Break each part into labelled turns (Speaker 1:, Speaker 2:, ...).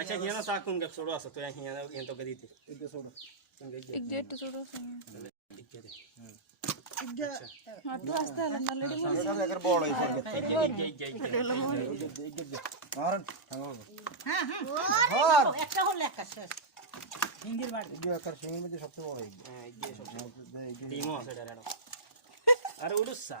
Speaker 1: আচ্ছা হিয়ানা সাক কোন গেছ সরো আছে তো হিয়ানা ইয়ান তো গদিতে আরে উড়ুসা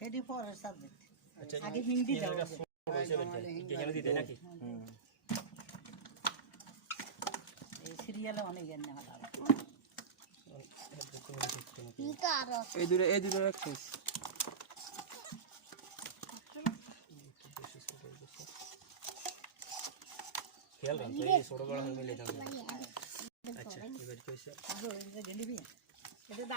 Speaker 2: 34 এর সাবজেক্ট আগে হিন্দি দাও
Speaker 1: এখানে দিতে নাকি হুম
Speaker 2: এই সিরিয়ালে অনেক জ্ঞান আছে
Speaker 1: এই দূরে এই দূরে রাখছিস
Speaker 2: আচ্ছা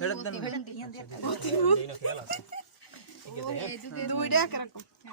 Speaker 1: ভেড়ার দানা
Speaker 3: দুইটা রাখো না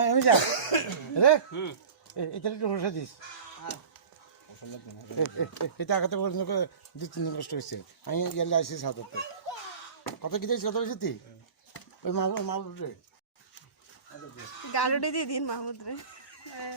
Speaker 4: এই এটা একটু হসা দিস এটা আগাতে পর্যন্ত দু তিন দিন কষ্ট হয়েছে আমি গেলে আসি সাঁতারতে কত কি দিয়েছিস কত হয়েছে তুই ওই মাহমুদ মাহমুদ রে
Speaker 3: গালুডি দিয়ে দিন মাহমুদ রে হ্যাঁ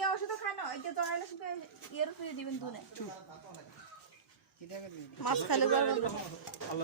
Speaker 3: এই ওষুধ খা না এই তো আইলে শুকে ইয়ার ফিরে দিবেন তুনে কি দেখে মাছ খেলে